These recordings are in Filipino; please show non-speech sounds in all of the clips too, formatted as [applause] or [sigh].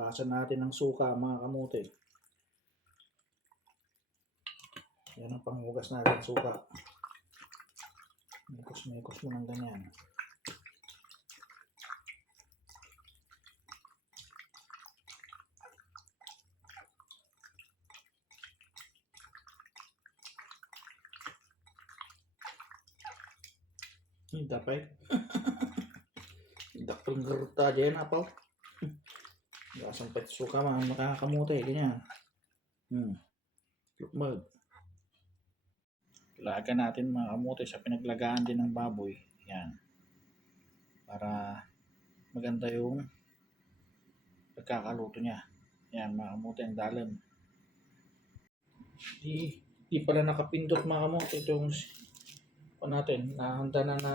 Hugasan natin ng suka mga kamote. Yan ang panghugas natin suka. Mekos-mekos mo ng ganyan. Hindi pa eh. [laughs] Dakpang garuta dyan apaw. Gasang pet suka mga makakamuta eh. Ganyan. Hmm. Lukmag. Laga natin mga kamote sa pinaglagaan din ng baboy. Yan. Para maganda yung pagkakaluto niya. Yan mga kamote ang dalam. Di, di pala nakapindot mga kamote itong pa natin. Nahanda na na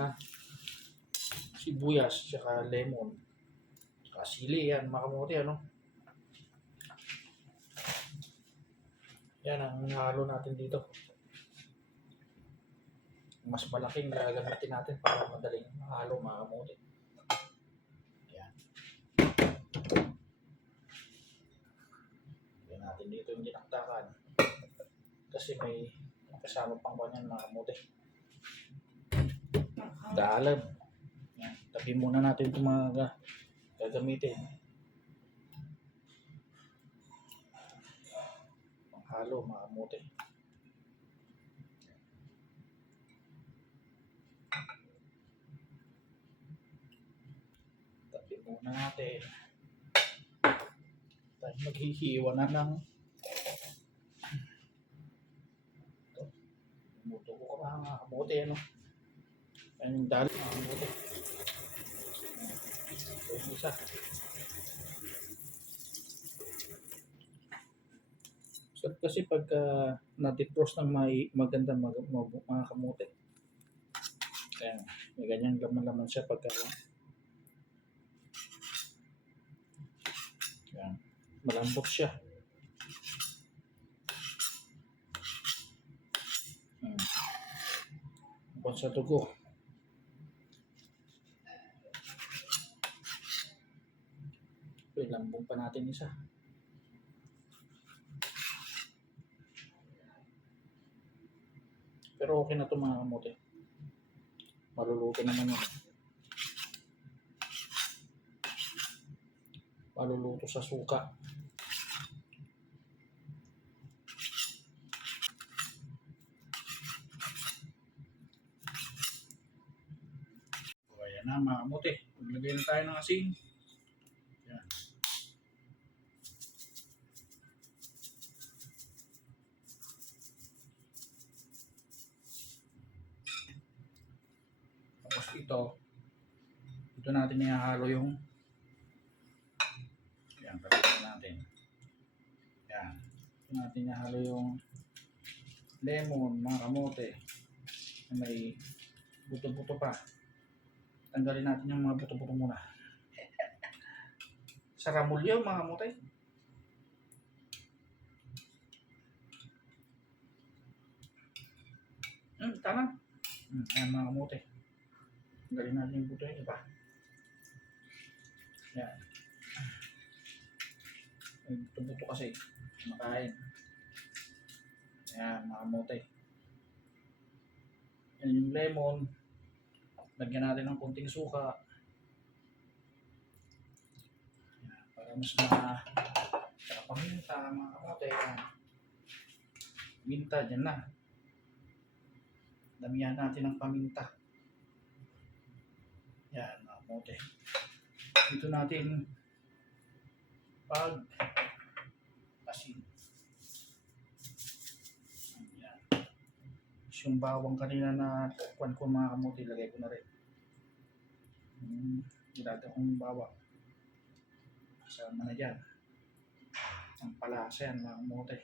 sibuyas tsaka lemon. Tsaka sili yan mga kamote ano. Yan ang halo natin dito mas malaking gagamitin natin para madaling mahalo mga kamote. Yan. Yan natin dito yung dinaktakan. Kasi may kasama pang kanyan mga kamote. Daalam. Yan. Tabi muna natin itong mga ga- gagamitin. Panghalo mga kamote. Tabi muna natin. Tayo maghihiwa na ng. Muto ko ka mga kamote ano. Yan yung dali mga kamote. Isa. Sarap kasi pagka na-defrost ng may maganda mag, mga kamote. Ayan, may ganyan laman-laman siya pagka Yan. Malambot siya. Hmm. Bukod sa dugo. Ito, lambong pa natin isa. Pero okay na ito mga kamote. Maluluto naman yun. Maluluto sa suka. Ayan na mga kamote. Maglagay na tayo ng asin. Ito, ito natin ihahalo yung yan, kapit natin. Yan. Ito natin ihahalo yung lemon, mga kamote na may buto-buto pa. Tanggalin natin yung mga buto-buto muna. [laughs] Sa ramulyo, mga kamote. Hmm, tama. Hmm, ayan mga kamote. Tanggalin natin yung buto yung iba. Yan. Yung buto kasi. Makain. Ayan, mga kamote. Yan yung lemon. Lagyan natin ng konting suka. Yan, para mas ma... Saka paminta, mga kamote. Yan. Minta, dyan na. Damihan natin ng paminta. Yan, mga kamote. Dito natin pag asin. Yan. Yung bawang kanina na kwan ko mga kamote, ilagay ko na rin. Hmm, nilagay kong bawang. Kasama na dyan. Ang palasa yan mga kamote.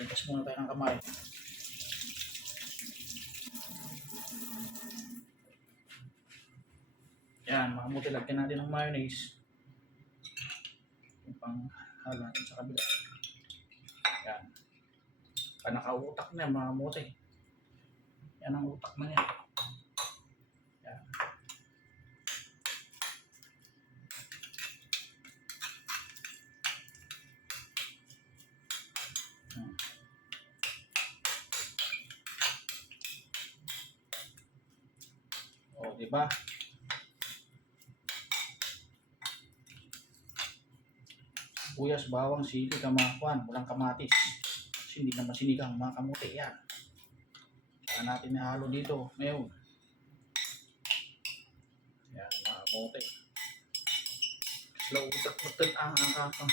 Lipas muna tayo ng kamay. Yan, mga muti, lagyan natin ng mayonnaise. Yung pang hala sa kabila. Yan. Pa nakautak na mga muti. Yan ang utak na niya. Yan. Hmm. O, diba? Sibuyas, bawang, sili, kamakuan, walang kamatis. Kasi hindi naman sinigang mga kamote yan. Saka natin nahalo dito ngayon. Yan, mga kamote. Slow utak-utak ang ang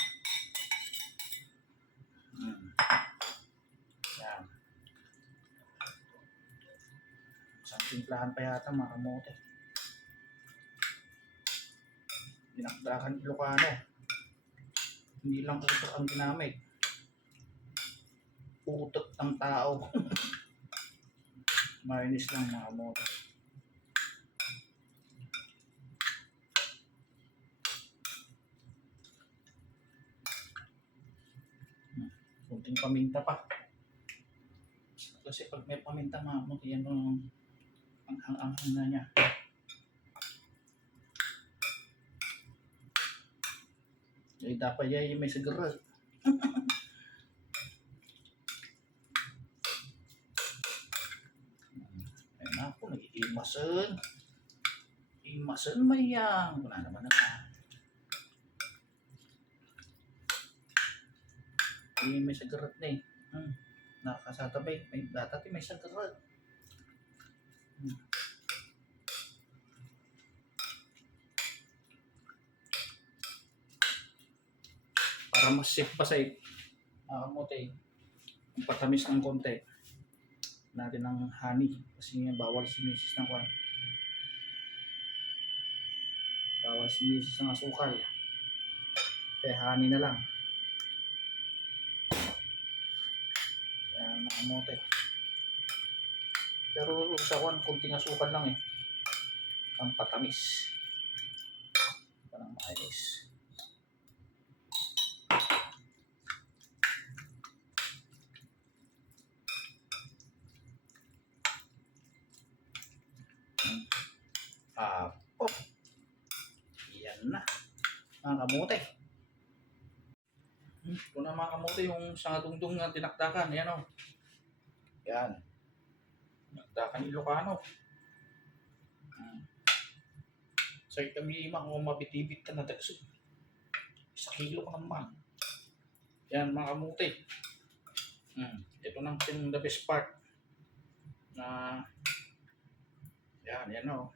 Hmm. Yan. Isang timplahan pa yata mga kamote. Dinakdakan Ilocano. Hindi lang utak ang ginamit. Utak ng tao. [laughs] Marinis lang mga kamote. Kunting paminta pa. Kasi pag may paminta mga kamote, yan ang ang ang na niya. Eh, dapat yan may sigara. Ay naku, nag-iimasan. Imasan mayang. Wala naman na. Eh, may sagarat na eh. Hmm. Nakasatabay. May, dati may sagarat. Para mas safe pa sa uh, mote patamis ng konti. Natin ng honey. Kasi nga bawal si misis ng kwan. Bawal si misis ng asukal. Kaya honey na lang. Mga mote pero sa kwan kunting asukal lang eh. Ang patamis. Parang mais Ah, oh. Yan na. Mga kamote. Hmm, ito na mga kamote yung sangadungdung na tinakdakan. Yan o. Yan. Tinakdakan Ilocano. Hmm. Sa kami mga mabitibit ka na dagso. Sa kilo ka naman. Yan mga kamote. Hmm. Ito na yung the best part. Na yan, yan o.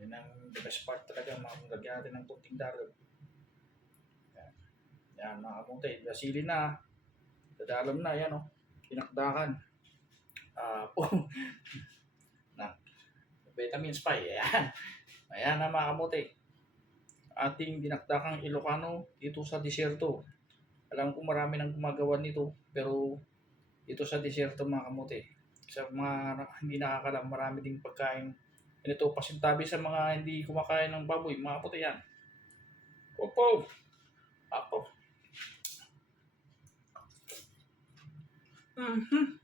Yan ang the best part talaga, mga lagyan natin ng kunting darog. Yan. Mga kamunti. Nasili na. Dadalam na, yan o. Pinakdakan. Ah, [laughs] po. na. Vitamins pa, yan. Ayan na mga kamunti. Ating dinakdakang Ilocano dito sa disyerto. Alam ko marami nang gumagawa nito, pero dito sa disyerto mga kamuti. Sa mga [laughs] hindi nakakalam, marami ding pagkain ito, pasintabi sa mga hindi kumakain ng baboy, mga puti yan. Opo. Apo. Mhm.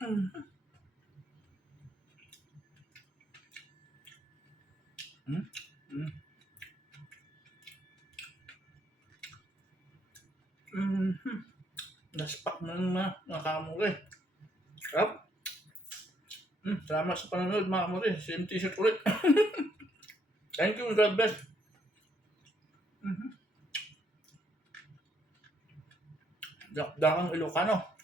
Mhm. Hmm? Hmm. Mhm. Naspak mo na mga kamuli. Sarap. Mm, salamat sa panonood mga kamuli. Same t-shirt ulit. [laughs] Thank you. God bless. Dakdakang Ilocano.